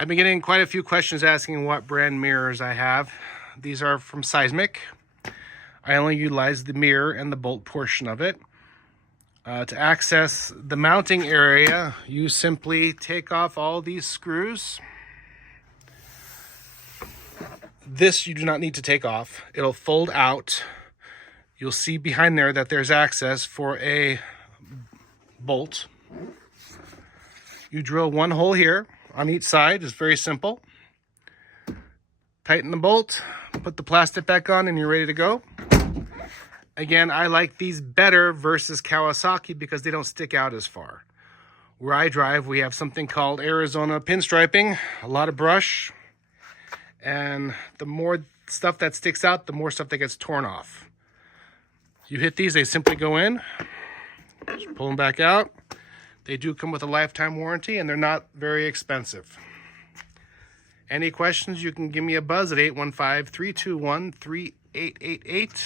I've been getting quite a few questions asking what brand mirrors I have. These are from Seismic. I only utilize the mirror and the bolt portion of it. To access the mounting area, you simply take off all these screws. This you do not need to take off. It'll fold out. You'll see behind there that there's access for a bolt. You drill one hole here on each side. It's very simple. Tighten the bolt, put the plastic back on, and you're ready to go. Again, I like these better versus Kawasaki because they don't stick out as far. Where I drive, we have something called Arizona pinstriping, a lot of brush, and the more stuff that sticks out, the more stuff that gets torn off. You hit these, they simply go in, just pull them back out. They do come with a lifetime warranty, and they're not very expensive. Any questions, you can give me a buzz at 815-321-3888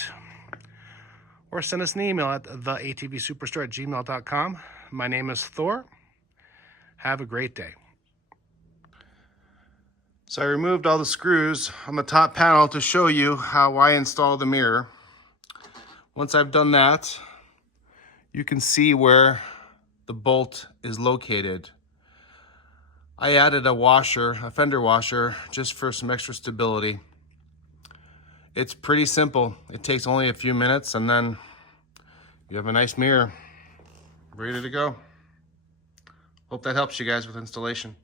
or send us an email at theatvsuperstore@gmail.com. My name is Thor. Have a great day. So I removed all the screws on the top panel to show you how I install the mirror. Once I've done that, you can see where the bolt is located. I added a washer, a fender washer, just for some extra stability. It's pretty simple. It takes only a few minutes, and then you have a nice mirror ready to go. Hope that helps you guys with installation.